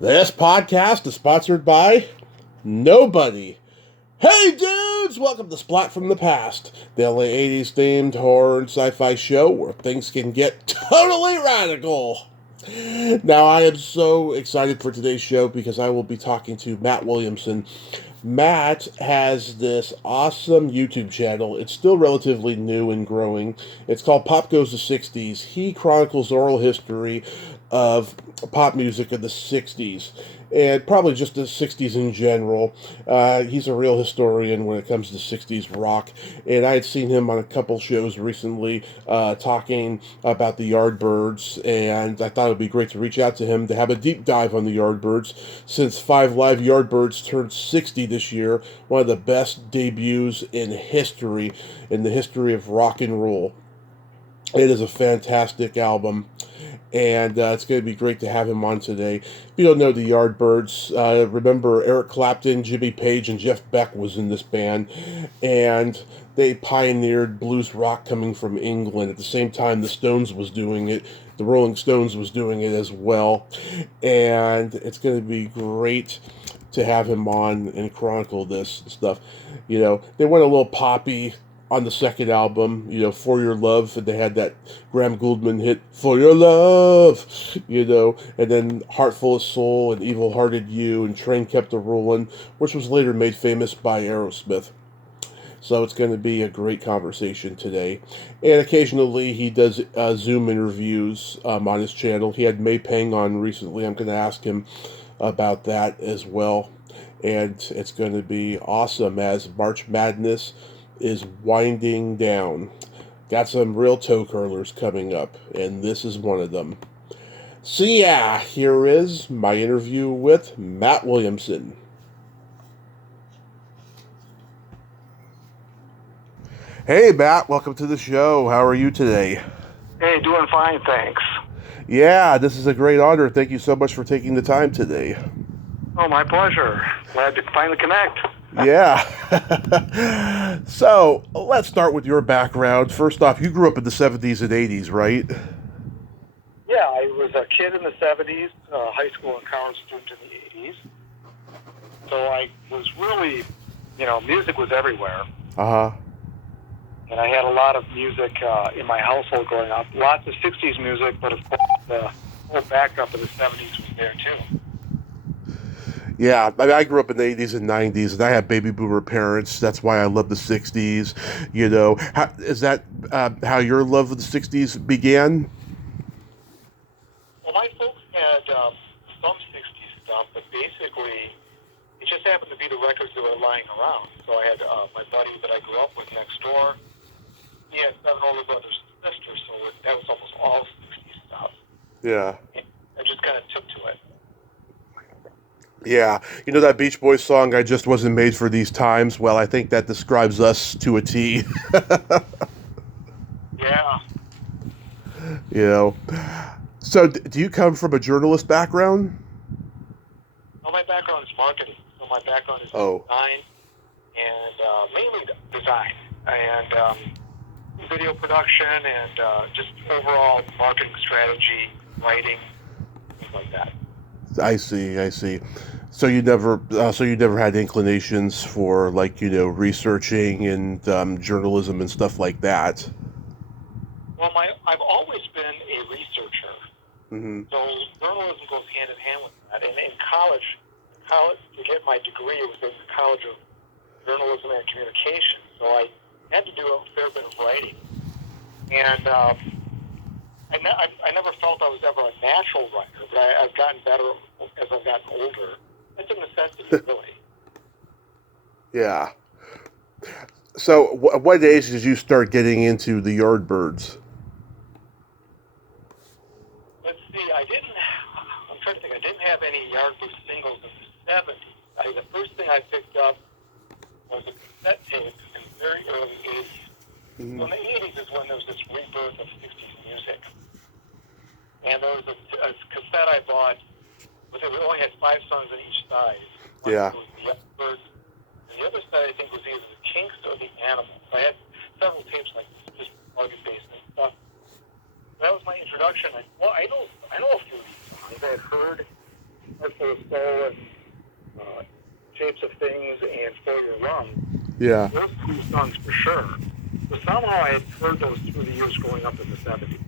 This podcast is sponsored by nobody. Hey dudes, welcome to Splat from the Past, the LA 80s themed horror and sci-fi show where things can get totally radical. Now I am so excited for today's show because I will be talking to Matt Williamson. Matt has this awesome YouTube channel. It's still relatively new and growing. It's called Pop Goes the 60s. He chronicles oral history of pop music of the 60s and probably just the 60s in general. He's a real historian when it comes to 60s rock, and I had seen him on a couple shows recently talking about the Yardbirds, and I thought it would be great to reach out to him to have a deep dive on the Yardbirds, since Five Live Yardbirds turned 60 this year, one of the best debuts in history, in the history of rock and roll. It is a fantastic album, and it's going to be great to have him on today. If you don't know the Yardbirds, remember Eric Clapton, Jimmy Page, and Jeff Beck was in this band, and they pioneered blues rock coming from England. At the same time, the Stones was doing it. The Rolling Stones was doing it as well, and it's going to be great to have him on and chronicle this stuff. You know, they went a little poppy on the second album, For Your Love, and they had that Graham Gouldman hit, For Your Love, and then Heart Full of Soul and Evil Hearted You and Train Kept a Rollin', which was later made famous by Aerosmith. So it's going to be a great conversation today. And occasionally he does Zoom interviews on his channel. He had May Pang on recently. I'm going to ask him about that as well. And it's going to be awesome as March Madness is winding down. Got some real toe curlers coming up, and this is one of them. So yeah, here is my interview with Matt Williamson. Hey Matt, welcome to the show. How are you today? Hey, doing fine, thanks. Yeah, this is a great honor. Thank you so much for taking the time today. Oh, my pleasure. Glad to finally connect. Yeah. So, let's start with your background. First off, you grew up in the 70s and 80s, right? Yeah, I was a kid in the 70s, high school and college student in the 80s. So I was really, music was everywhere. Uh-huh. And I had a lot of music in my household growing up. Lots of 60s music, but of course the whole backdrop of the 70s was there too. Yeah, I mean, I grew up in the 80s and 90s, and I had baby boomer parents. That's why I love the 60s. Is that how your love of the 60s began? Well, my folks had some 60s stuff, but basically it just happened to be the records that were lying around. So I had my buddy that I grew up with next door. He had 7 older brothers and sisters, so that was almost all 60s stuff. Yeah. And I just kind of took to it. Yeah. You know that Beach Boys song, I Just Wasn't Made for These Times? Well, I think that describes us to a T. Yeah. So, do you come from a journalist background? Well, my background is marketing. So my background is Oh. design, and mainly design, and video production, and just overall marketing strategy, writing, things like that. I see. So you never had inclinations for researching and journalism and stuff like that. Well, I've always been a researcher. Mm-hmm. So journalism goes hand in hand with that. And in college, to get my degree, it was in the College of Journalism and Communication. So I had to do a fair bit of writing. And I never felt I was ever a natural writer, but I've gotten better as I've gotten older. It's a necessity, really. Yeah. So, what age did you start getting into the Yardbirds? Let's see, I'm trying to think, I didn't have any Yardbirds singles in the 70s. The first thing I picked up was a cassette tape in the very early 80s. Mm-hmm. So in the 80s is when there was this rebirth of 60s music. And there was a cassette I bought, but it only had 5 songs on each side. One Yeah. was the Yardbirds, and the other side I think was either the Kinks or the Animals. I had several tapes like this, just organ-based and stuff. That was my introduction. I know a few of these songs. I had heard Heart Full of Soul and Shapes of Things and For Your Love. Yeah. Those two songs for sure. But somehow I had heard those through the years growing up in the 70s.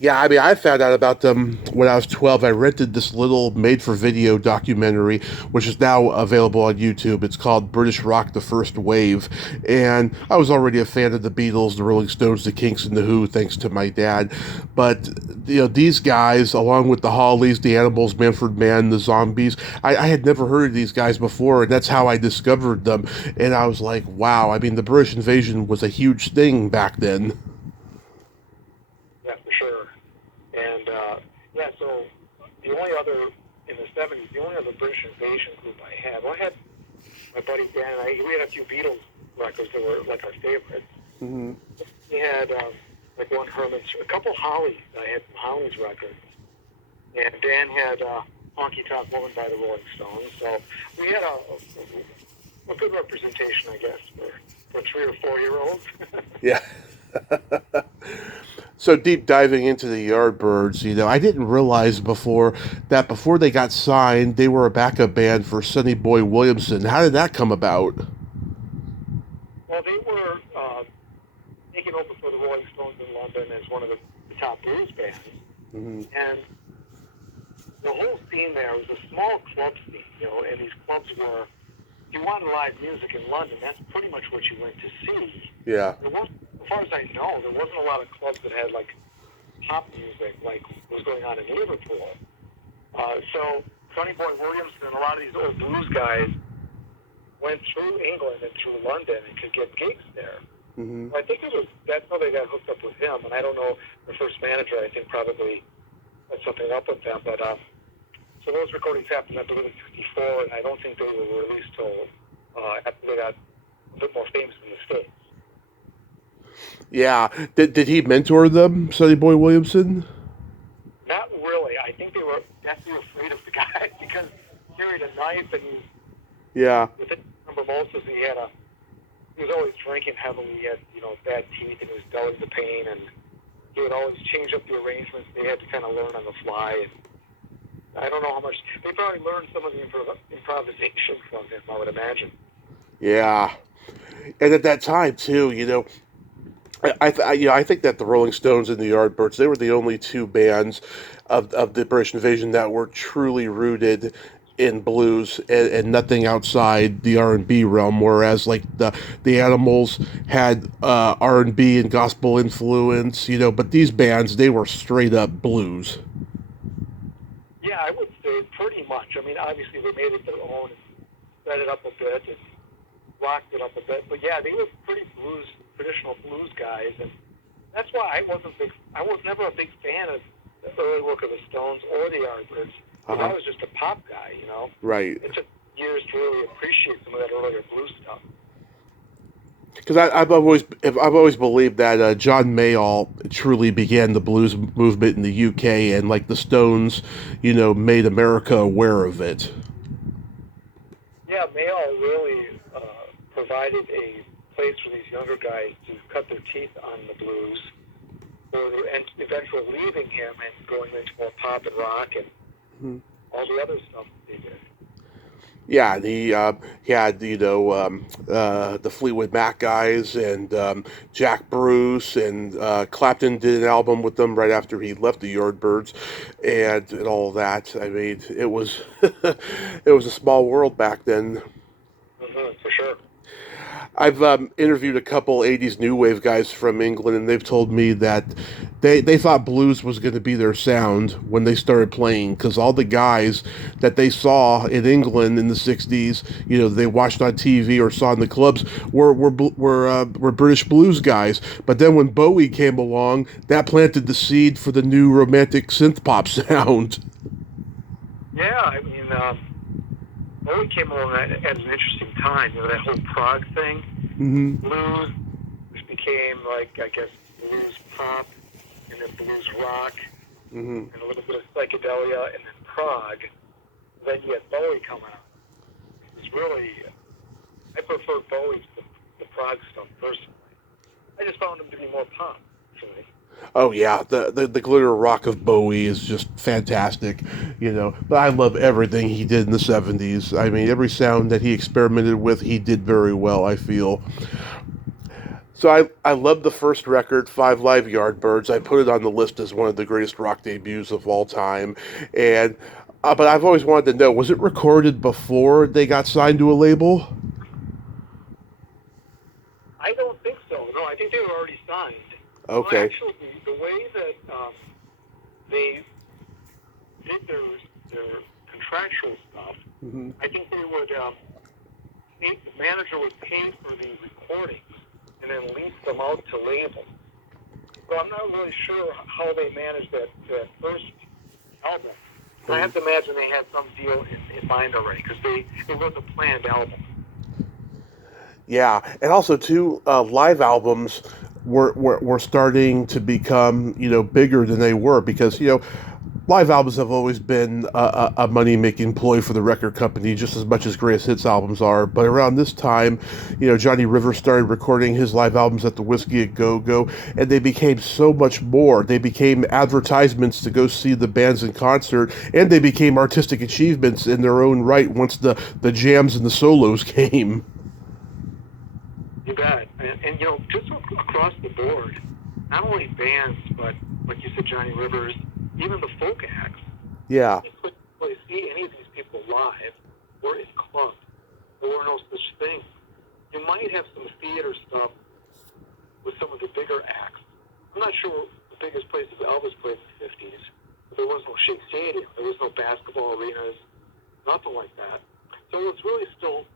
Yeah, I mean, I found out about them when I was 12. I rented this little made-for-video documentary, which is now available on YouTube. It's called British Rock: The First Wave. And I was already a fan of the Beatles, the Rolling Stones, the Kinks, and the Who, thanks to my dad. But, these guys, along with the Hollies, the Animals, Manfred Mann, the Zombies, I had never heard of these guys before, and that's how I discovered them. And I was like, wow, I mean, the British invasion was a huge thing back then. Yeah, for sure. And, so the only other, in the 70s, the only other British invasion group I had my buddy Dan and we had a few Beatles records that were like our favorites. Mm-hmm. We had, like one Herman's, a couple Hollies. I had some Hollies records. And Dan had Honky Tonk Woman by the Rolling Stones. So we had a good representation, I guess, for 3 or 4 year olds. Yeah. So deep diving into the Yardbirds, I didn't realize before they got signed, they were a backup band for Sonny Boy Williamson. How did that come about? Well, they were taken over for the Rolling Stones in London as one of the top blues bands. Mm-hmm. And the whole scene there was a small club scene, and these clubs were, if you wanted live music in London, that's pretty much what you went to see. Yeah. As far as I know, there wasn't a lot of clubs that had, like, pop music like was going on in Liverpool. So Sonny Boy Williamson and a lot of these old blues guys went through England and through London and could get gigs there. Mm-hmm. I think that's how they got hooked up with him. And I don't know, the first manager, I think, probably set something up with them. But so those recordings happened, I believe, in '64, and I don't think they were released till after they got a bit more famous in the States. Yeah. Did he mentor them, Sonny Boy Williamson? Not really. I think they were definitely afraid of the guy because he carried a knife and Yeah. with mimosas, he was always drinking heavily. He had, bad teeth and his belly to pain, and he would always change up the arrangements. They had to kind of learn on the fly. And I don't know how much. They probably learned some of the improvisation from him, I would imagine. Yeah. And at that time too, I think that the Rolling Stones and the Yardbirds, they were the only two bands of the British invasion that were truly rooted in blues and nothing outside the R&B realm. Whereas like the Animals had R&B and gospel influence, but these bands, they were straight up blues. Yeah, I would say pretty much. I mean, obviously they made it their own, set it up a bit, and rocked it up a bit. But yeah, they were pretty traditional blues guys, and that's why I was never a big fan of the early work of the Stones or the Yardbirds. Uh-huh. I was just a pop guy, Right. It took years to really appreciate some of that earlier blues stuff. Because I've always believed that John Mayall truly began the blues movement in the UK, and like the Stones, made America aware of it. Yeah, Mayall really provided a place for these younger guys to cut their teeth on the blues, and eventually leaving him and going into more pop and rock and all the other stuff that they did. Yeah, he had the Fleetwood Mac guys and Jack Bruce, and Clapton did an album with them right after he left the Yardbirds, and all that. I mean, it was it was a small world back then. For sure. I've interviewed a couple 80s new wave guys from England, and they've told me that they thought blues was going to be their sound when they started playing, because all the guys that they saw in England in the 60s, they watched on TV or saw in the clubs, were British blues guys. But then when Bowie came along, that planted the seed for the new romantic synth pop sound. Yeah, I mean, Bowie came along at an interesting time. That whole prog thing, blues, which became like, I guess, blues pop, and then blues rock, and a little bit of psychedelia, and then prog. Then you had Bowie coming out. It was really, I prefer Bowie to the prog stuff personally. I just found him to be more pop, actually. Oh yeah, the glitter rock of Bowie is just fantastic, you know. But I love everything he did in the '70s. I mean, every sound that he experimented with, he did very well, I feel. So I love the first record, Five Live Yardbirds. I put it on the list as one of the greatest rock debuts of all time. And but I've always wanted to know, was it recorded before they got signed to a label? I don't think so. No, I think they were already signed. Well, Okay. actually, the way that they did their contractual stuff, Hmm. I think they would the manager would pay for the recordings and then lease them out to labels. So I'm not really sure how they managed that first album. I have to imagine they had some deal in mind already because it was a planned album. Yeah, and also too, live albums were starting to become, you know, bigger than they were, because, you know, live albums have always been a money making ploy for the record company, just as much as greatest hits albums are. But around this time, you know, Johnny Rivers started recording his live albums at the Whiskey a Go Go, and they became so much more. They became advertisements to go see the bands in concert, and they became artistic achievements in their own right once the jams and the solos came. You bet. And you know, just across the board, not only bands, but like you said, Johnny Rivers, even the folk acts. Yeah. You couldn't really see any of these people live or in clubs. There were no such thing. You might have some theater stuff with some of the bigger acts. I'm not sure the biggest places Elvis played in the 50s. But there was no Shea Stadium. There was no basketball arenas, nothing like that. So it was really still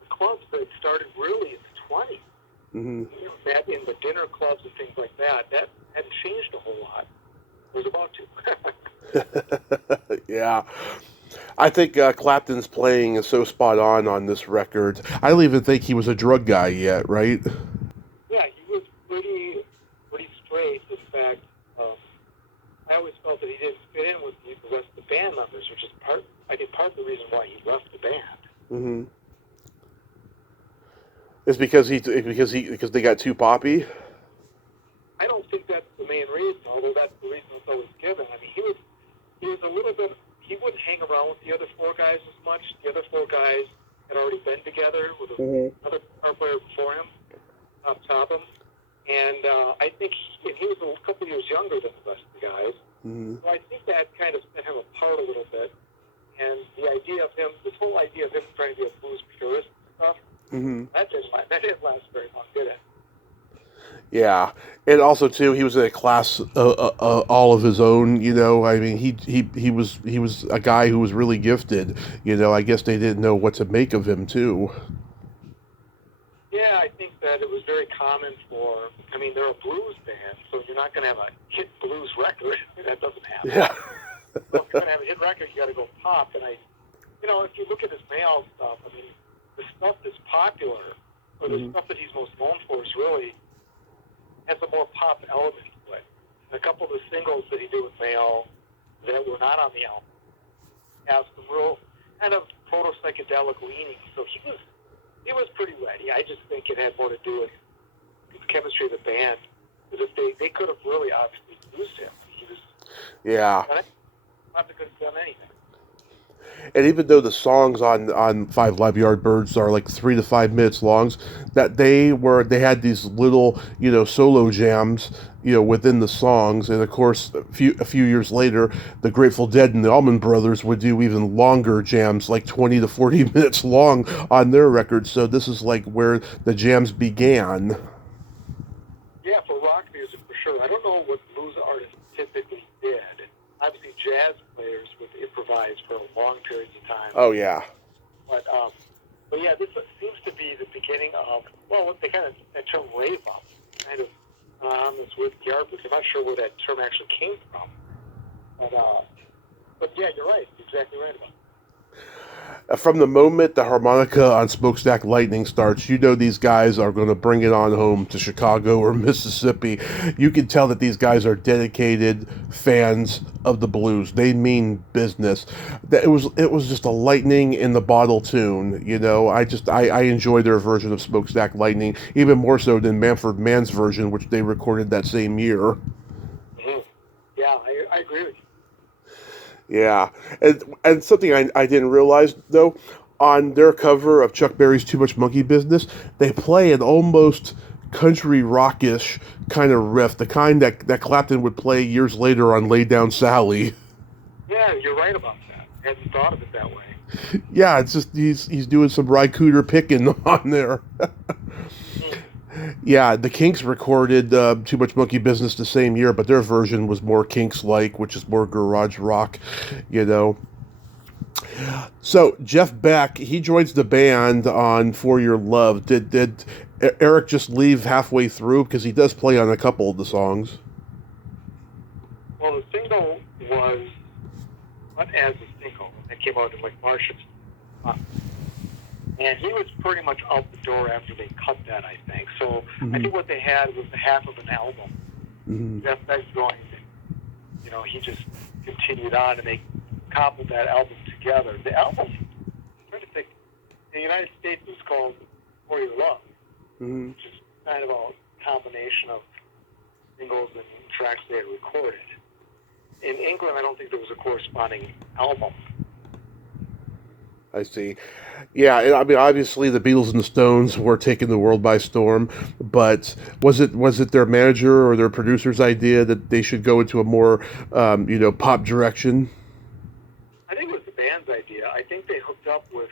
the clubs that started really in the 20s. Hmm. You know, that in the dinner clubs and things like that, that hadn't changed a whole lot. It was about to. Yeah. I think Clapton's playing is so spot on this record. I don't even think he was a drug guy yet, right? Yeah, he was pretty straight. In fact, I always felt that he didn't fit in with the rest of the band members, which is I think part of the reason why he left the band. Hmm. It's because they got too poppy. I don't think that's the main reason, although that's the reason it's always given. I mean, he was a little bit. He wouldn't hang around with the other four guys as much. The other four guys had already been together with Hmm. another guitar player before him, up top him, and I think he was a couple years younger than the rest of the guys. Hmm. So I think that kind of set him apart a little bit. And the idea of him, this whole idea of him trying to be a blues purist and stuff, Hmm. that didn't last very long, did it? Yeah, and also too, he was in a class all of his own. You know, I mean, he was a guy who was really gifted. You know, I guess they didn't know what to make of him too. Yeah, I think that it was very common for, I mean, they're a blues band, so you're not going to have a hit blues record. That doesn't happen. Yeah. So if you're going to have a hit record, you got to go pop. And if you look at his male stuff, I mean, the stuff that's popular, or the stuff that he's most known for is really has a more pop element to it. And a couple of the singles that he did with Mayo that were not on the album have some real kind of proto-psychedelic leanings. So he was pretty ready. I just think it had more to do with the chemistry of the band. Because if they could have really obviously used him. He was, Yeah. but I don't think they could have done anything. And even though the songs on Five Live Yardbirds are like 3 to 5 minutes long, that they had these little, you know, solo jams, you know, within the songs. And of course, a few years later, the Grateful Dead and the Allman Brothers would do even longer jams, like 20 to 40 minutes long on their records. So this is like where the jams began. Yeah, for rock music, for sure. I don't know what blues artists typically did. Obviously, jazz players would improvise for long periods of time. Oh yeah. But yeah, this seems to be the beginning of, well, what they kind of, that term rave up, kind of on this with Yardbirds. I'm not sure where that term actually came from. But yeah, you're right. You're exactly right about it. From the moment the harmonica on Smokestack Lightning starts, you know these guys are going to bring it on home to Chicago or Mississippi. You can tell that these guys are dedicated fans of the blues. They mean business. That it was just a lightning in the bottle tune. You know, I enjoy their version of Smokestack Lightning even more so than Manfred Mann's version, which they recorded that same year. I agree with you. Yeah, and something I didn't realize though, on their cover of Chuck Berry's Too Much Monkey Business, they play an almost country rockish kind of riff, the kind that Clapton would play years later on Lay Down Sally. Yeah, you're right about that. I hadn't thought of it that way. Yeah, it's just he's doing some Ry Cooder picking on there. Yeah, the Kinks recorded Too Much Monkey Business the same year, but their version was more Kinks-like, which is more garage rock, you know. So Jeff Beck, he joins the band on For Your Love. Did Eric just leave halfway through, because he does play on a couple of the songs? Well, the single was not as a single. It came out in like March of. And he was pretty much out the door after they cut that, I think. So I think what they had was the half of an album. Jeff Beck's going, he just continued on, and they cobbled that album together. The album, I'm trying to think, in the United States it was called For Your Love, which is kind of a combination of singles and tracks they had recorded. In England, I don't think there was a corresponding album. I see. Yeah, I mean, obviously the Beatles and the Stones were taking the world by storm, but was it their manager or their producer's idea that they should go into a more, pop direction? I think it was the band's idea. I think they hooked up with.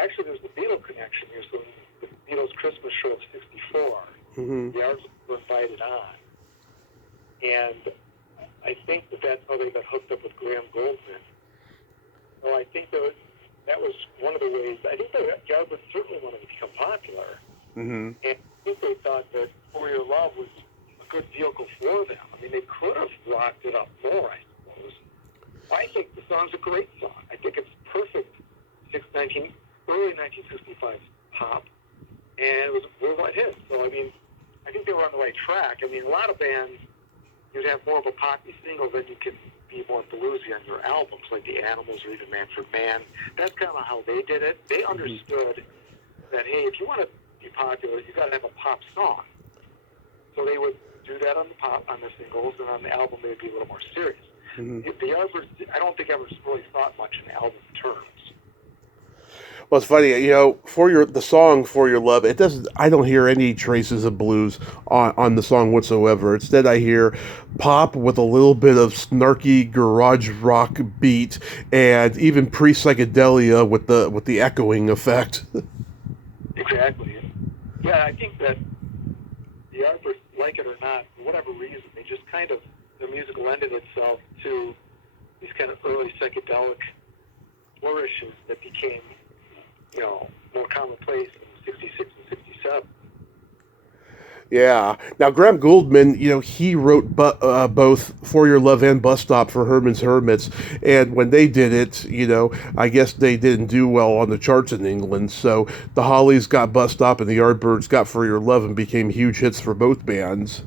Actually, there's the Beatles connection here. So the Beatles Christmas show of '64, the Yardbirds were invited on, and I think that's how they got hooked up with Graham Goldman. So I think that was one of the ways. I think the Yardbirds certainly wanted to become popular, and I think they thought that For Your Love was a good vehicle for them. I mean, they could have rocked it up more, I suppose. I think the song's a great song. I think it's perfect early 1965 pop, and it was a worldwide hit. So, I mean, I think they were on the right track. I mean, a lot of bands, you'd have more of a poppy single, then you could be more bluesy on your albums, like the Animals or even Manfred Mann. That's kind of how they did it. They understood that, hey, if you want to be popular, you got to have a pop song. So they would do that on the singles, and on the album they'd be a little more serious. The Yardbirds, I don't think ever really thought much in album terms. Well, it's funny, the song For Your Love, I don't hear any traces of blues on the song whatsoever. Instead, I hear pop with a little bit of snarky garage rock beat, and even pre-psychedelia with the echoing effect. Exactly. Yeah, I think that the Yardbirds, like it or not, for whatever reason, they just kind of, their music lended itself to these kind of early psychedelic flourishes that became, more commonplace in 66 and 67. Yeah. Now, Graham Gouldman, he wrote both For Your Love and Bus Stop for Herman's Hermits, and when they did it, I guess they didn't do well on the charts in England, so the Hollies got Bus Stop and the Yardbirds got For Your Love and became huge hits for both bands.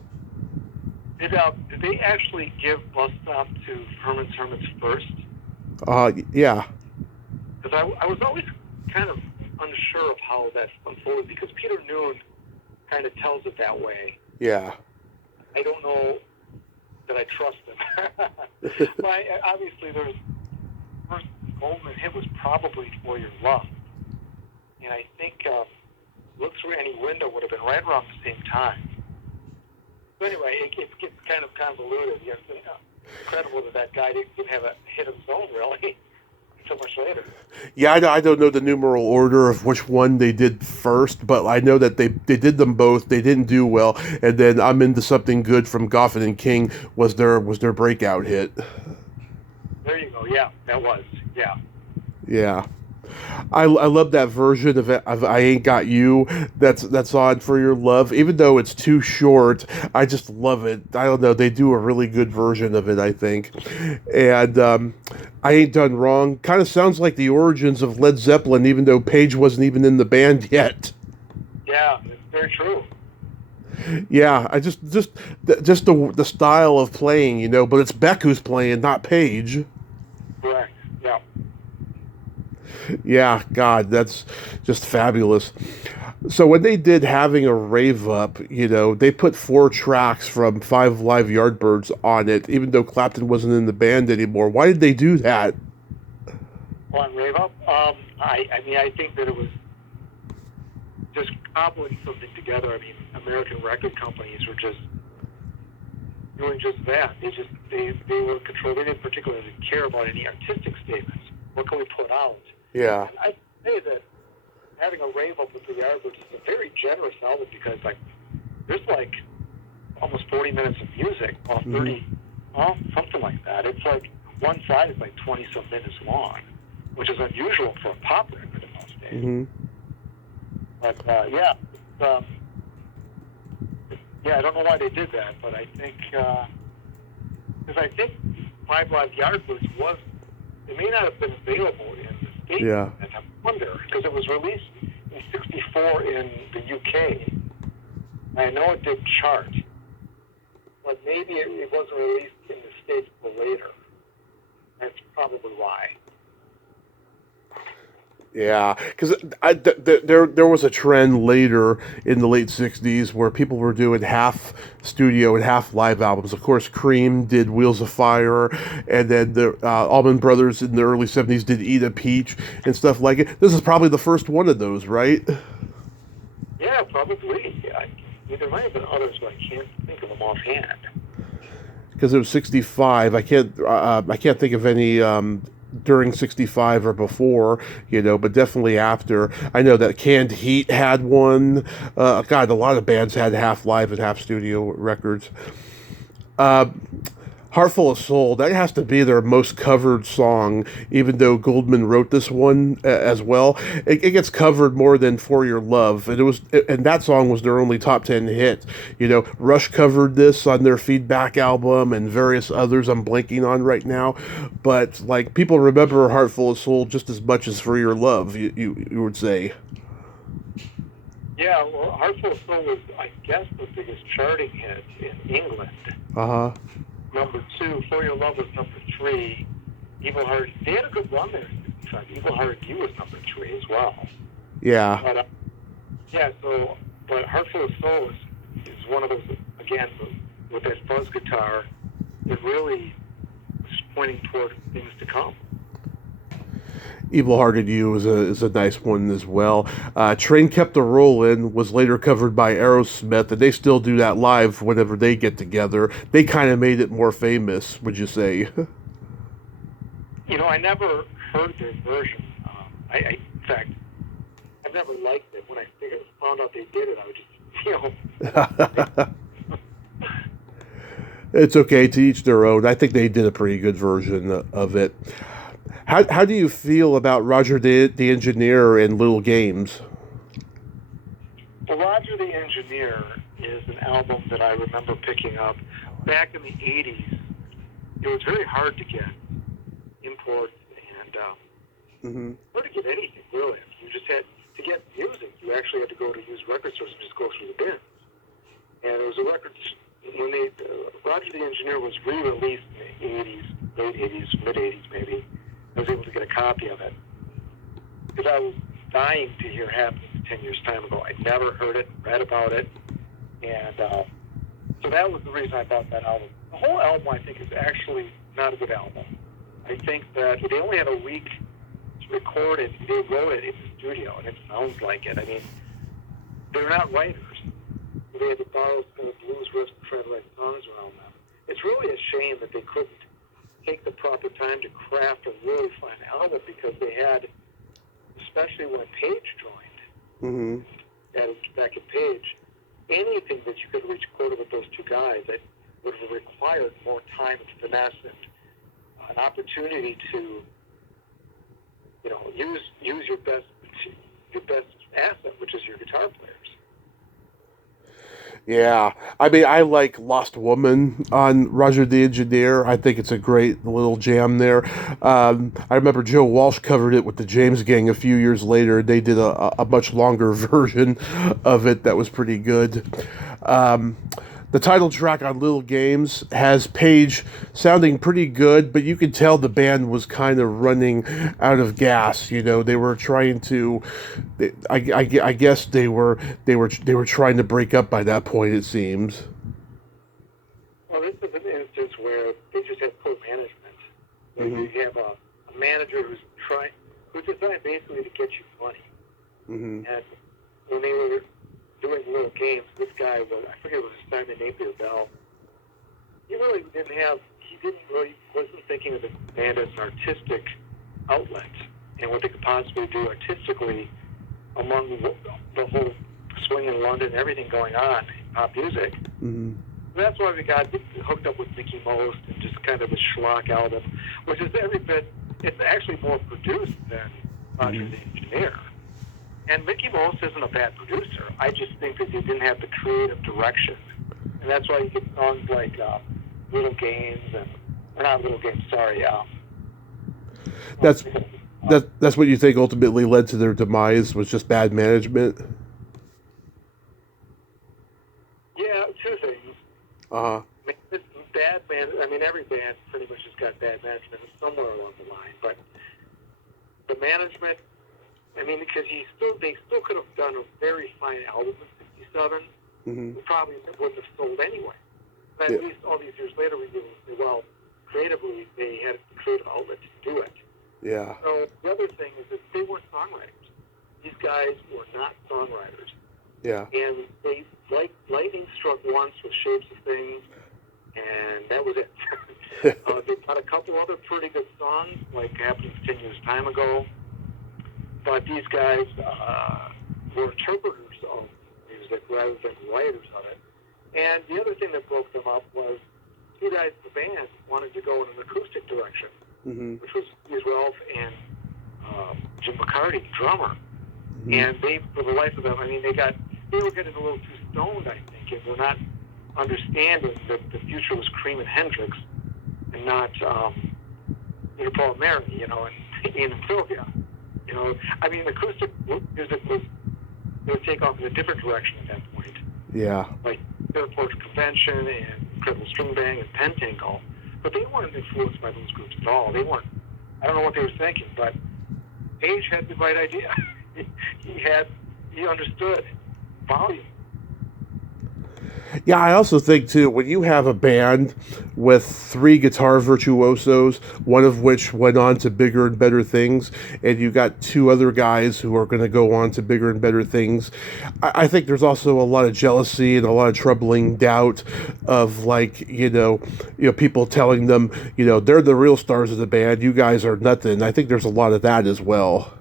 Did they actually give Bus Stop to Herman's Hermits first? Yeah. Because I was always kind of unsure of how that unfolded, because Peter Noone kind of tells it that way. Yeah. I don't know that I trust him. But obviously, there's first Goldman hit was probably For Your Love, and I think Look Through Any Window would have been right around the same time. So anyway, it gets kind of convoluted. Yes, incredible that guy didn't have a hit of his own, really, so much later. Yeah, I don't know the numeral order of which one they did first, but I know that they did them both. They didn't do well, and then I'm Into Something Good from Goffin and King was their breakout hit. There you go. Yeah, that was. Yeah. Yeah. I love that version of I Ain't Got You that's on For Your Love. Even though it's too short, I just love it. I don't know, they do a really good version of it, I think. And I Ain't Done Wrong kind of sounds like the origins of Led Zeppelin, even though Page wasn't even in the band yet. Yeah, it's very true. Yeah, I just the style of playing, but it's Beck who's playing, not Page. Correct. Yeah. Yeah, God, that's just fabulous. So when they did Having a Rave Up, they put 4 tracks from 5 Live Yardbirds on it, even though Clapton wasn't in the band anymore. Why did they do that? On Rave Up, I mean, I think that it was just cobbling something together. I mean, American record companies were just doing just that. They were in control. They didn't particularly care about any artistic statements. What can we put out? Yeah. And I say that Having a Rave Up with the Yardbirds is a very generous album because there's almost 40 minutes of music, or 30, something like that. It's one side is 20 some minutes long, which is unusual for a pop record in those days. Mm-hmm. But I don't know why they did that, but I think because I think 5 Live Yardbirds it may not have been available in the States. Yeah. And I wonder because it was released in '64 in the UK. I know it did chart, but maybe it wasn't released in the States until later. That's probably why. Yeah, because there was a trend later in the late '60s where people were doing half studio and half live albums. Of course, Cream did Wheels of Fire, and then the Allman Brothers in the early '70s did Eat a Peach and stuff like it. This is probably the first one of those, right? Yeah, probably. There might have been others, but I can't think of them offhand. Because it was '65, I can't think of any during '65 or before, but definitely after. I know that Canned Heat had one. God, a lot of bands had half live and half studio records. Heartful of Soul, that has to be their most covered song, even though Goldman wrote this one as well. It gets covered more than For Your Love, and that song was their only top 10 hit. Rush covered this on their Feedback album and various others I'm blanking on right now, but people remember Heartful of Soul just as much as For Your Love, you would say. Yeah, well, Heartful of Soul was, I guess, the biggest charting hit in England. Uh-huh. Number 2, For Your Love was number 3. Evil Heart, they had a good run there. Evil Heart You was number 3 as well. Yeah. But, but Heartful of Soul is one of those, again, with that fuzz guitar, that really is pointing toward things to come. Evil Hearted You is a nice one as well. Train Kept a Rollin' was later covered by Aerosmith, and they still do that live whenever they get together. They kind of made it more famous, would you say? I never heard their version. In fact, I've never liked it. When I found out they did it, I would just, It's okay, to each their own. I think they did a pretty good version of it. How do you feel about Roger the Engineer and Little Games? Well, Roger the Engineer is an album that I remember picking up back in the 80s. It was very hard to get imports and hard to get anything, really. You just had to get music. You actually had to go to used record stores and just go through the bins. And it was a record, when Roger the Engineer was re-released in the 80s, late 80s, mid-80s maybe. I was able to get a copy of it because I was dying to hear Happenings 10 years time ago. I'd never heard it, read about it, and so that was the reason I bought that album. The whole album, I think, is actually not a good album. I think that they only had a week to record it. They wrote it in the studio, and it sounds like it. I mean, they're not writers. They had to borrow some of the blues riffs and try to write songs around them. It's really a shame that they couldn't take the proper time to craft a really fine album because they had, especially when Page joined, back at Page, anything that you could reach quota with those two guys that would have required more time and finesse and an opportunity to, use your best asset, which is your guitar players. Yeah, I mean, I like Lost Woman on Roger the Engineer. I think it's a great little jam there. I remember Joe Walsh covered it with the James Gang a few years later. They did a much longer version of it that was pretty good. The title track on Little Games has Page sounding pretty good, but you could tell the band was kind of running out of gas. You know, they were trying to. I guess they were trying to break up by that point. It seems. Well, this is an instance where they just have poor management. Where you have a manager who's designed basically to get you money. And when they were doing Little Games, this guy was, I forget what his time in Napier Bell. He wasn't thinking of the band as an artistic outlet and what they could possibly do artistically among the whole swing in London and everything going on in pop music. That's why we got hooked up with Mickey Most and just kind of a schlock album, which is every bit, it's actually more produced than Roger the Engineer. And Mickey Most isn't a bad producer. I just think that they didn't have the creative direction. And that's why you get songs like Little Games or not Little Games, sorry. That's what you think ultimately led to their demise, was just bad management? Yeah, two things. Every band pretty much has got bad management somewhere along the line. But the management, because they still could have done a very fine album in '67. Probably wouldn't have sold anyway. But at least all these years later, we do say, well, creatively, they had the creative outlet to do it. Yeah. So the other thing is that they weren't songwriters. These guys were not songwriters. Yeah. And they, lightning struck once with Shapes of Things, and that was it. They got a couple other pretty good songs, like Happenings 10 Years Time Ago. But these guys were interpreters of music rather than writers of it. And the other thing that broke them up was two guys in the band wanted to go in an acoustic direction, which was Ralph and Jim McCarty, drummer. And they, for the life of them, they were getting a little too stoned, I think, and were not understanding that the future was Cream and Hendrix and not Paul Mary, and Ian and Sylvia. Acoustic music was going to take off in a different direction at that point. Yeah. Like Airport Convention and Incredible String Bang and Pentangle. But they weren't influenced by those groups at all. They weren't, I don't know what they were thinking, but Page had the right idea. He understood volume. Yeah, I also think, too, when you have a band with three guitar virtuosos, one of which went on to bigger and better things, and you got two other guys who are going to go on to bigger and better things, I think there's also a lot of jealousy and a lot of troubling doubt of, people telling them, they're the real stars of the band, you guys are nothing. I think there's a lot of that as well.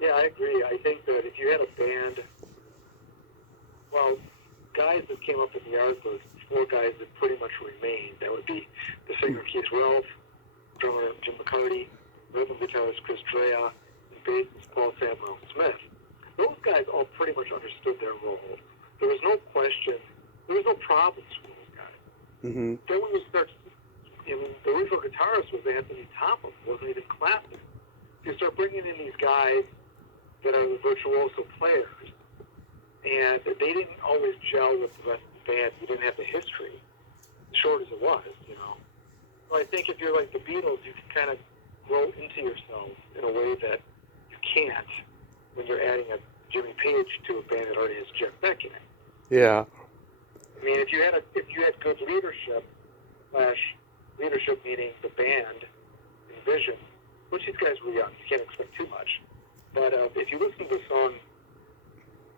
Yeah, I agree. I think that if you had a band, guys that came up in the Yardbirds, four guys that pretty much remained. That would be the singer Keith Ralph, drummer Jim McCarty, rhythm guitarist Chris Drea, and bassist Paul Samuel Smith. Those guys all pretty much understood their role. There was no question. There was no problems with those guys. Then when you start, the original guitarist was Anthony Topham, wasn't even classic. You start bringing in these guys that are the virtuoso players, and they didn't always gel with the rest of the band. You didn't have the history, short as it was, So I think if you're like the Beatles, you can kind of grow into yourself in a way that you can't when you're adding a Jimmy Page to a band that already has Jeff Beck in it. Yeah. If you had good leadership, leadership meaning the band and vision, which these guys were young, you can't expect too much. But if you listen to the song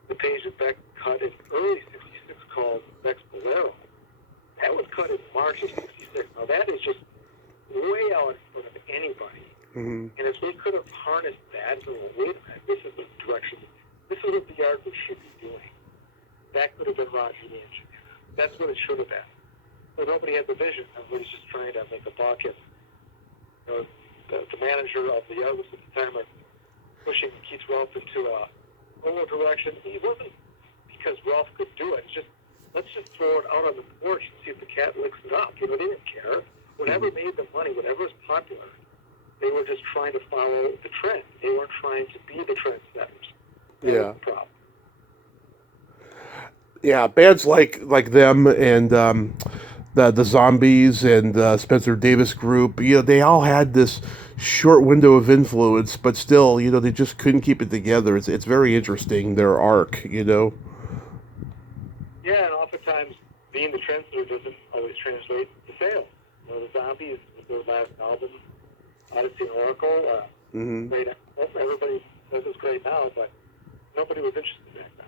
the Page and Beck cut in early '66 called Beck's Bolero, that was cut in March of '66. Now that is just way out in front of anybody. And if they could have harnessed that and said, wait a minute, this is the direction, this is what the Yardbirds should be doing. That could have been Roger the Engineer. That's what it should have been. But nobody had the vision. Everybody's just trying to make a buck. And the manager of the Yardbirds at the time was pushing Keith Ralph into a solo direction. It wasn't because Ralph could do it. It's just, let's just throw it out on the porch and see if the cat licks it up. They didn't care. Whatever made them money, whatever was popular, they were just trying to follow the trend. They weren't trying to be the trendsetters. That was the problem. Yeah, bands like them and the Zombies and Spencer Davis Group, they all had this short window of influence, but still, they just couldn't keep it together. It's very interesting, their arc. Yeah, and oftentimes being the trendsetter doesn't always translate to sales. The Zombies with their last album, Odyssey and Oracle, Hmm. great. Everybody says it's great now, but nobody was interested back then.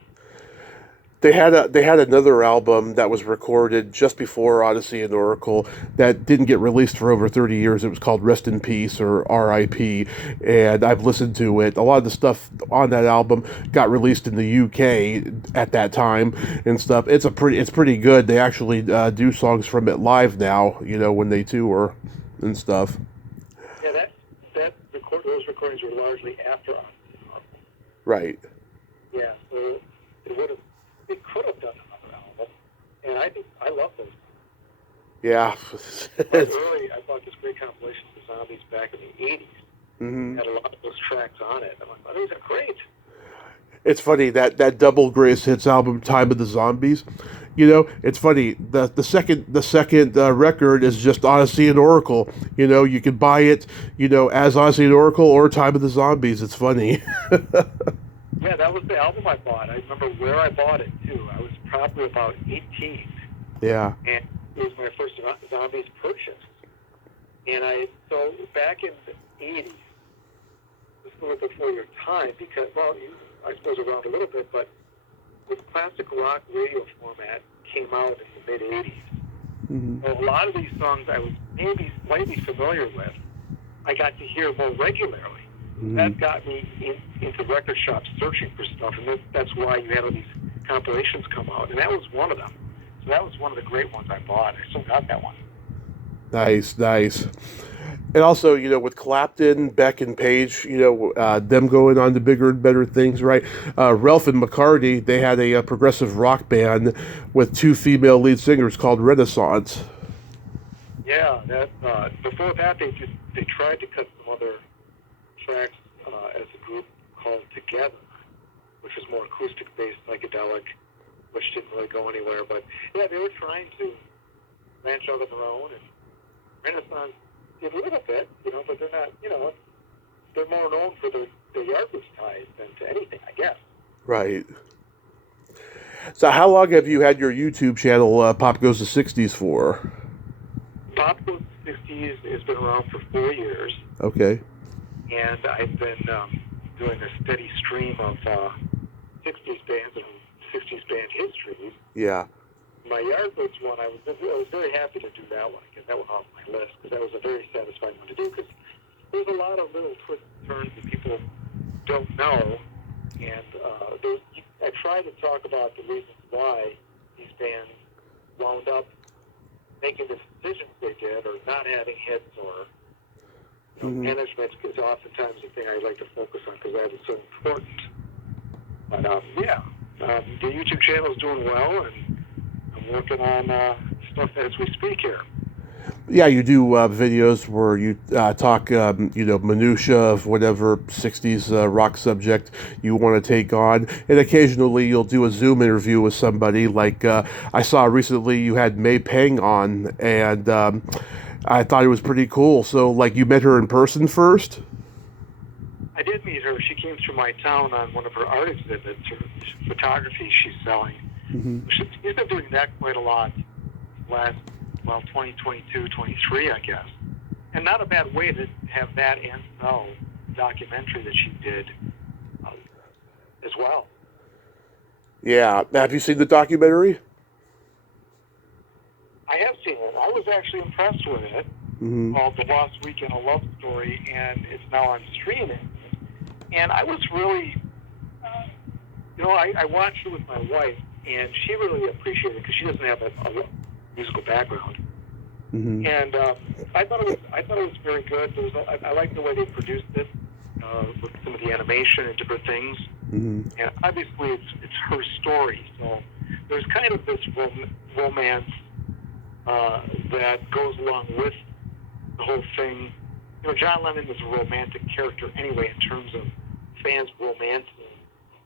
They had another album that was recorded just before Odyssey and Oracle that didn't get released for over 30 years. It was called Rest in Peace or R.I.P. And I've listened to it. A lot of the stuff on that album got released in the UK at that time and stuff. It's pretty good. They actually do songs from it live now. When they tour and stuff. Yeah, those recordings were largely after Odyssey and Oracle. Right. Yeah, so it could have done another album, and I love those. Yeah. I bought this great compilation of the Zombies back in the '80s. Hmm. Had a lot of those tracks on it. I'm like, oh, these are great. It's funny that double greatest hits album, Time of the Zombies. It's funny. The second record is just Odyssey and Oracle. You can buy it, as Odyssey and Oracle or Time of the Zombies. It's funny. Yeah, that was the album I bought. I remember where I bought it too. I was probably about 18, Yeah. and it was my first Zombies purchase. And so back in the '80s, this was before your time because, well, I suppose around a little bit, but when classic rock radio format came out in the mid '80s, Hmm. well, a lot of these songs I was maybe slightly familiar with, I got to hear more regularly. Hmm. That got me into record shops searching for stuff, and that's why you had all these compilations come out, and that was one of them. So that was one of the great ones I bought. I still got that one. Nice, nice. And also, with Clapton, Beck, and Page, them going on to bigger and better things, right? Ralph and McCartney, they had a progressive rock band with two female lead singers called Renaissance. Yeah, before that they tried to cut some other tracks as a group called Together, which was more acoustic-based, psychedelic, which didn't really go anywhere. But yeah, they were trying to branch out on their own, and Renaissance did a little bit, but they're not, they're more known for the Yardbirds ties than to anything, I guess. Right. So how long have you had your YouTube channel, Pop Goes the 60s, for? Pop Goes the 60s has been around for 4 years, Okay. and I've been doing a steady stream of 60s bands and 60s band histories. Yeah. My Yardbirds one, I was very happy to do that one, get that one off my list, because that was a very satisfying one to do, because there's a lot of little twists and turns that people don't know, and I try to talk about the reasons why these bands wound up making the decisions they did, or not having hits, or management is oftentimes the thing I like to focus on because that is so important. But the YouTube channel is doing well, and I'm working on stuff as we speak here. Yeah, you do videos where you talk, minutia of whatever 60s rock subject you want to take on. And occasionally you'll do a Zoom interview with somebody. Like I saw recently you had May Pang on, and I thought it was pretty cool. So, like, you met her in person first? I did meet her. She came through my town on one of her art exhibits, her photography she's selling. Mm-hmm. She's been doing that quite a lot last 2022, 23, I guess. And not a bad way to have that and sell documentary that she did as well. Yeah. Have you seen the documentary? I have seen it. I was actually impressed with it. Mm-hmm. Called The Lost Weekend, A Love Story, and it's now on streaming. And I was really, I watched it with my wife, and she really appreciated it because she doesn't have a musical background. Mm-hmm. And I thought it was very good. I liked the way they produced it with some of the animation and different things. Mm-hmm. And obviously, it's her story, so there's kind of this romance that goes along with the whole thing. John Lennon is a romantic character anyway in terms of fans romancing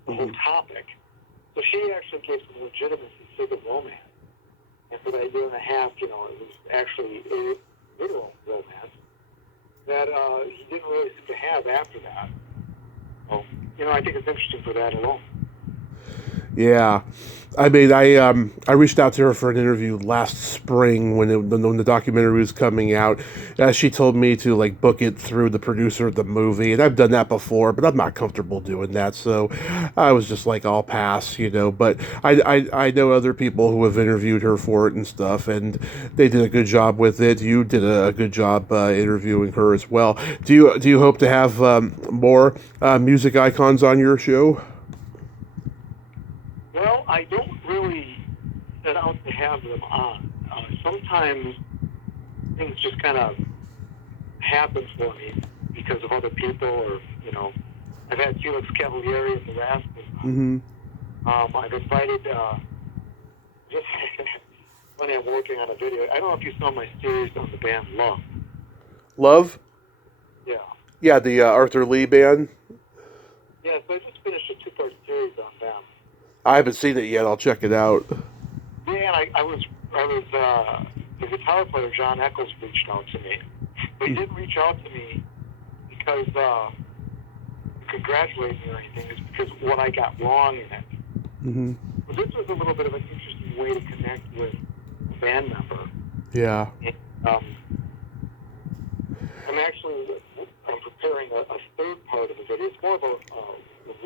the whole topic. So she actually gave some legitimacy to the romance. And for that year and a half, it was actually a literal romance that he didn't really seem to have after that. So, I think it's interesting for that alone. Yeah, I mean, I reached out to her for an interview last spring when the documentary was coming out. She told me to like book it through the producer of the movie, and I've done that before, but I'm not comfortable doing that. So I was just like, I'll pass, But I know other people who have interviewed her for it and stuff, and they did a good job with it. You did a good job interviewing her as well. Do you hope to have more music icons on your show? Well, I don't really set out to have them on. Sometimes things just kind of happen for me because of other people, or I've had Felix Cavalieri and the Rascals. Mm-hmm. I've invited. Just funny, I'm working on a video. I don't know if you saw my series on the band Love. Love? Yeah. Yeah, the Arthur Lee band. Yeah, so I just finished a 2-part series on them. I haven't seen it yet. I'll check it out. Yeah, and I was the guitar player John Eccles reached out to me. But he didn't reach out to me because to congratulate me or anything. It's because what I got wrong in it. Mm-hmm. Well, this was a little bit of an interesting way to connect with a band member. Yeah. And, I'm preparing a third part of the video. It's more of a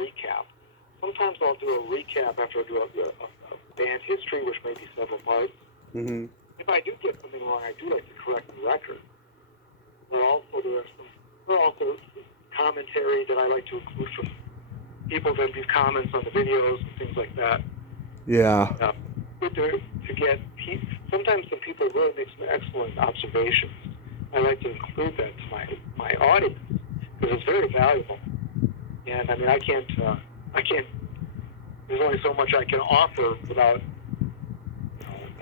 recap. Sometimes I'll do a recap after I do a band history, which may be several parts. Mm-hmm. If I do get something wrong, I do like to correct the record. There are also commentary that I like to include from people that leave comments on the videos and things like that. Yeah. Good to get sometimes some people really make some excellent observations. I like to include that to my audience because it's very valuable. And I mean, I can't. There's only so much I can offer without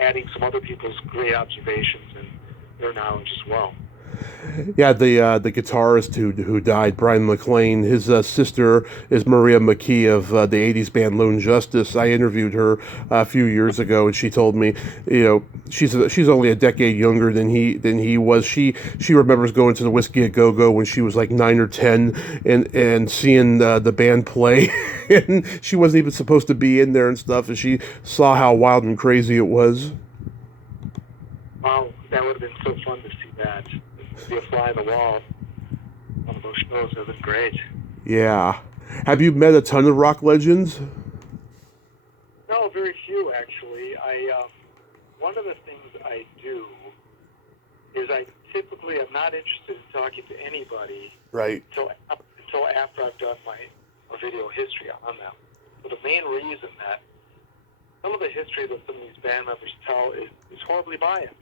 adding some other people's great observations and their knowledge as well. Yeah, the guitarist who died, Brian McLean, his sister is Maria McKee of the '80s band Lone Justice. I interviewed her a few years ago, and she told me, she's only a decade younger than he was. She remembers going to the Whiskey a Go Go when she was like 9 or 10, and seeing the band play, and she wasn't even supposed to be in there and stuff, and she saw how wild and crazy it was. Wow, that would have been so fun to see that. Be a fly on the wall. One of those shows would have been great. Yeah. Have you met a ton of rock legends? No, very few actually. One of the things I do is I typically am not interested in talking to anybody right until after I've done a video history on them. So the main reason that some of the history that some of these band members tell is horribly biased,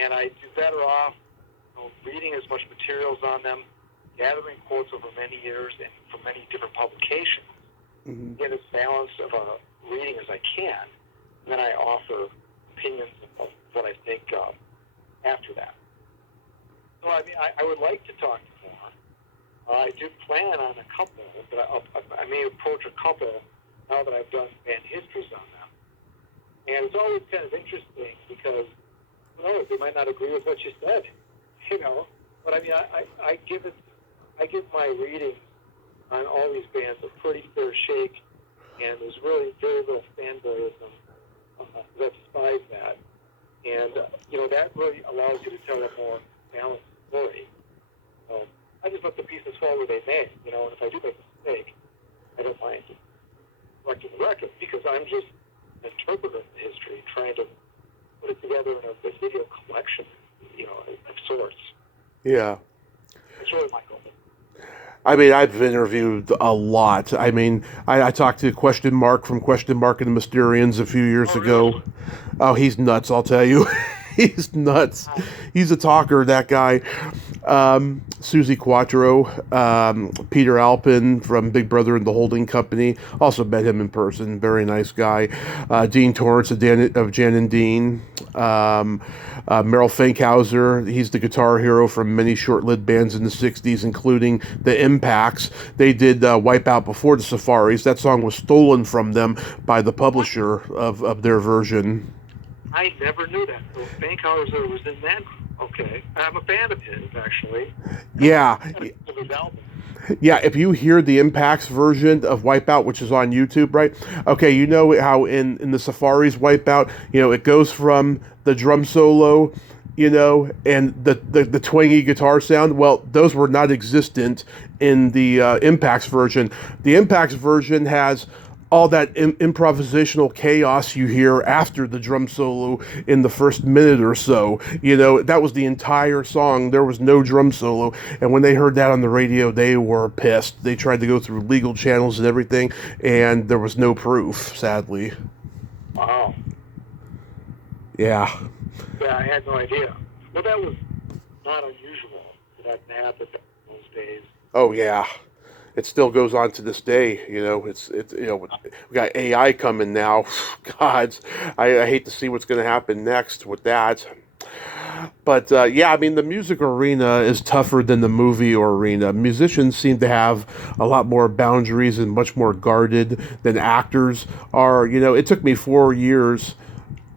and I do better off reading as much materials on them, gathering quotes over many years and from many different publications, get as balanced of a reading as I can, and then I offer opinions of what I think after that. So I mean, I would like to talk to more. I do plan on a couple, but I may approach a couple now that I've done band histories on them. And it's always kind of interesting because, they might not agree with what you said. But I mean, I give my readings on all these bands a pretty fair shake, and there's really very little fanboyism that despise that, and that really allows you to tell a more balanced story. I just let the pieces fall where they may, and if I do make a mistake, I don't mind correcting the record because I'm just an interpreter of the history, trying to put it together in a video collection. Of sorts. Yeah. It's really my goal. I mean, I've interviewed a lot. I mean, I talked to Question Mark from Question Mark and the Mysterians a few years ago. Really? Oh, he's nuts, I'll tell you. He's nuts. He's a talker, that guy. Susie Quattro, Peter Alpin from Big Brother and the Holding Company. Also met him in person. Very nice guy. Dean Torrance of Jan and Dean. Merrill Fankhauser. He's the guitar hero from many short-lived bands in the 60s, including the Impacts. They did Wipeout before the Safaris. That song was stolen from them by the publisher of their version. I never knew that. So Fankhauser was in that. Okay. I'm a fan of his, actually. Yeah. Of his album. Yeah, if you hear the Impacts version of Wipeout, which is on YouTube, right? Okay, you know how in the Safaris Wipeout, it goes from the drum solo, and the twangy guitar sound. Well, those were not existent in the Impacts version. The Impacts version has all that improvisational chaos you hear after the drum solo in the first minute or so. That was the entire song. There was no drum solo. And when they heard that on the radio, they were pissed. They tried to go through legal channels and everything, and there was no proof, sadly. Wow. Yeah. Yeah, I had no idea. Well, that was not unusual for that to happen in those days. Oh, yeah. It still goes on to this day, it's we got AI coming now. God, I hate to see what's going to happen next with that. But yeah, I mean, the music arena is tougher than the movie arena. Musicians seem to have a lot more boundaries and much more guarded than actors are. It took me 4 years.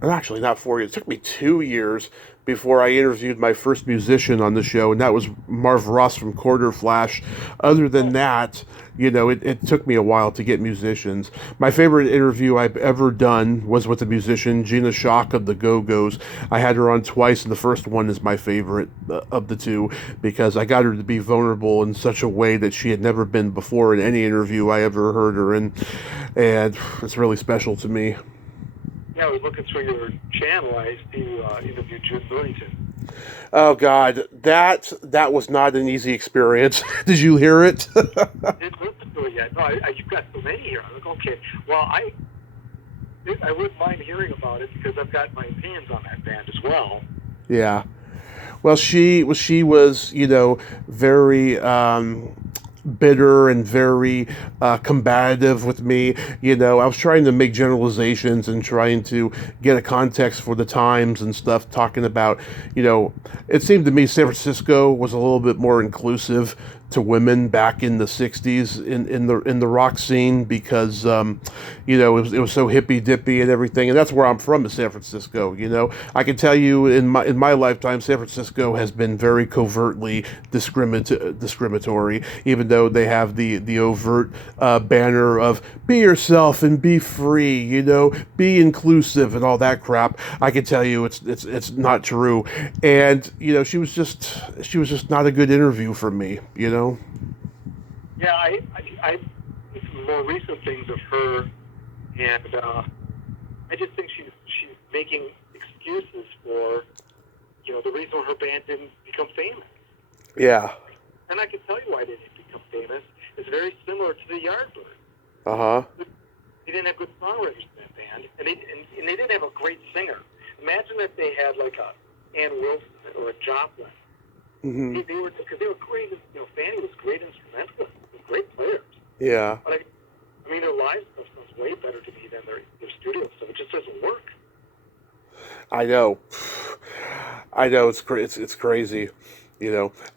Actually, not 4 years. It took me 2 years before I interviewed my first musician on the show, and that was Marv Ross from Quarter Flash. Other than that, it took me a while to get musicians. My favorite interview I've ever done was with the musician Gina Shock of the Go-Go's. I had her on twice, and the first one is my favorite of the two because I got her to be vulnerable in such a way that she had never been before in any interview I ever heard her in, and it's really special to me. Yeah, I was looking through your channel. I see you interviewed June Billington. Oh God, that was not an easy experience. Did you hear it? I didn't listen to it yet. No, you've got so many here. I'm like, okay. Well, I wouldn't mind hearing about it because I've got my opinions on that band as well. Yeah. Well, she was, very bitter and very combative with me. I was trying to make generalizations and trying to get a context for the times and stuff, talking about, it seemed to me San Francisco was a little bit more inclusive to women back in the 60s in the rock scene because it was so hippy dippy and everything, and that's where I'm from, is San Francisco. I can tell you in my lifetime, San Francisco has been very covertly discriminatory, even though they have the overt banner of be yourself and be free, be inclusive and all that crap. I can tell you it's not true, and she was just not a good interview for me. Yeah, I some more recent things of her, and I just think she's making excuses for the reason her band didn't become famous. Yeah. And I can tell you why they didn't become famous. It's very similar to the Yardbirds. Uh-huh. They didn't have good songwriters in that band, and they didn't have a great singer. Imagine if they had like a Ann Wilson or a Joplin. Mm-hmm. They were great. Fanny was great instrumentalist, great players. Yeah. But I mean, their live stuff sounds way better to me than their studio stuff. It just doesn't work. I know. It's crazy.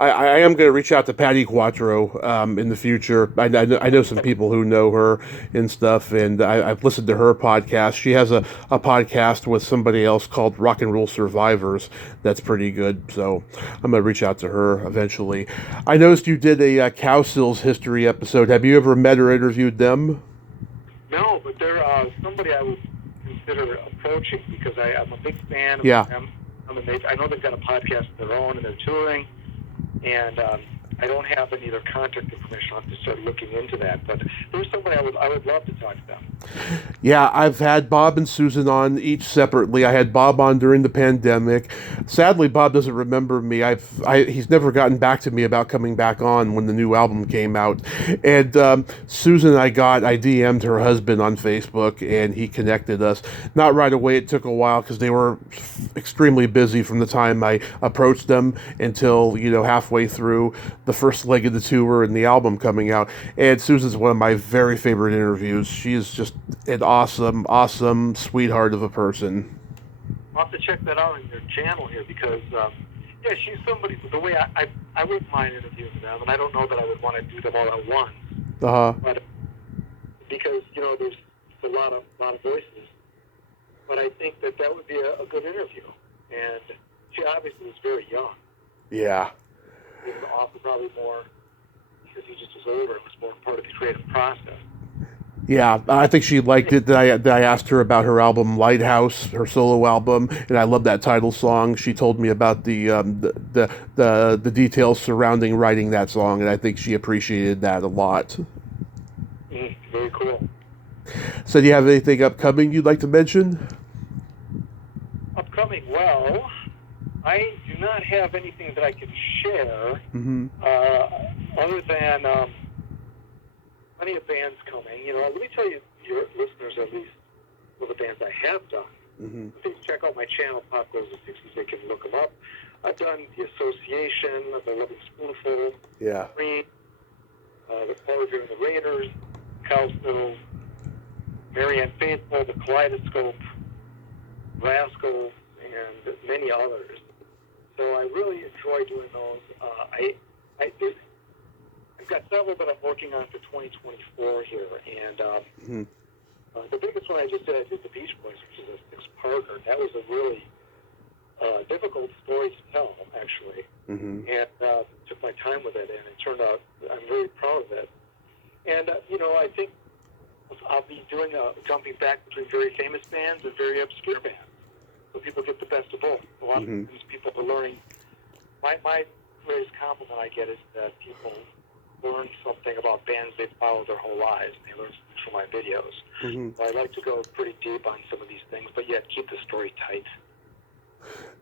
I am going to reach out to Patty Quattro in the future. I know some people who know her and stuff, and I've listened to her podcast. She has a podcast with somebody else called Rock and Roll Survivors that's pretty good, so I'm going to reach out to her eventually. I noticed you did a Cowsills history episode. Have you ever met or interviewed them? No, but they're somebody I would consider approaching because I'm a big fan of them. I know they've got a podcast of their own and they're touring, and I don't have any of their contact information. I'll have to start looking into that. But there's somebody I would love to talk to them. Yeah, I've had Bob and Susan on each separately. I had Bob on during the pandemic. Sadly, Bob doesn't remember me. He's never gotten back to me about coming back on when the new album came out. And Susan, I DM'd her husband on Facebook, and he connected us. Not right away. It took a while because they were extremely busy from the time I approached them until, halfway through the first leg of the tour and the album coming out. And Susan's one of my very favorite interviews. She is just an awesome sweetheart of a person. I'll have to check that out on your channel here because, she's somebody, the way I wouldn't mind interviewing them, and I don't know that I would want to do them all at once. But because, there's a lot of voices. But I think that would be a good interview. And she obviously was very young. Yeah. He was often probably more because he just was older. It was more part of the creative process. Yeah, I think she liked it that I asked her about her album Lighthouse, her solo album, and I love that title song. She told me about the details surrounding writing that song, and I think she appreciated that a lot. Very cool. So do you have anything upcoming you'd like to mention? Upcoming? Well, I do not have anything that I can share other than plenty of bands coming. Let me tell you, your listeners at least, what the bands I have done. Please check out my channel, Pop Goes the 60s. They can look them up. I've done The Association, The Loving Spoonful, Green, The Poetry and the Raiders, Cowsville, Marianne Faithful, The Kaleidoscope, Rascals, and many others. So I really enjoy doing those. I've got several that I'm working on for 2024 here, and the biggest one I did the Beach Boys, which is a six-parter. That was a really difficult story to tell, actually, and took my time with it, and it turned out I'm very proud of it. And I think I'll be doing jumping back between very famous bands and very obscure bands, so people get the best of both. A lot of these people are learning. My greatest compliment I get is that people learn something about bands they've followed their whole lives, and they learn something from my videos. So I like to go pretty deep on some of these things, but yet keep the story tight.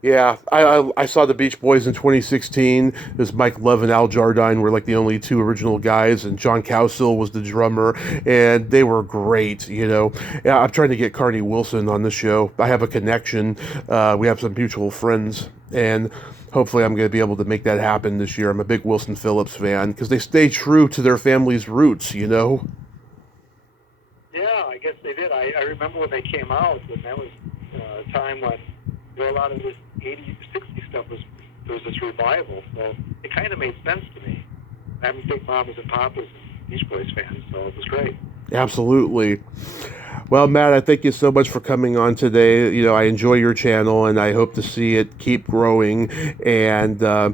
Yeah, I saw the Beach Boys in 2016. It was Mike Love and Al Jardine were like the only two original guys, and John Cowsill was the drummer, and they were great, Yeah, I'm trying to get Carney Wilson on the show. I have a connection. We have some mutual friends, and hopefully I'm going to be able to make that happen this year. I'm a big Wilson Phillips fan because they stay true to their family's roots, Yeah, I guess they did. I remember when they came out, and that was a time when a lot of this 80s, 60s stuff there was this revival, so it kind of made sense to me. I'm a big Mamas and Papas and Beach Boys fan, so it was great. Absolutely. Well, Matt, I thank you so much for coming on today. I enjoy your channel, and I hope to see it keep growing. And I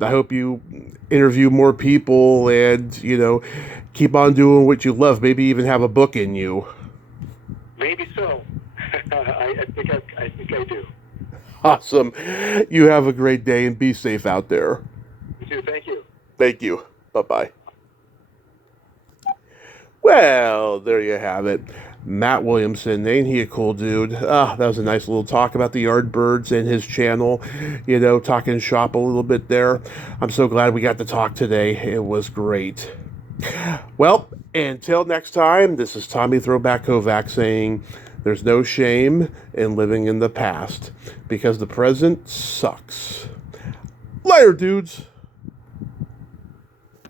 hope you interview more people and, keep on doing what you love. Maybe even have a book in you. Maybe so. I think I do. Awesome. You have a great day and be safe out there. You too. Thank you. Thank you. Bye-bye. Well, there you have it. Matt Williamson, ain't he a cool dude? That was a nice little talk about the Yardbirds and his channel, talking shop a little bit there. I'm so glad we got to talk today. It was great. Well, until next time, this is Tommy Throwback Kovac saying there's no shame in living in the past because the present sucks. Later, dudes.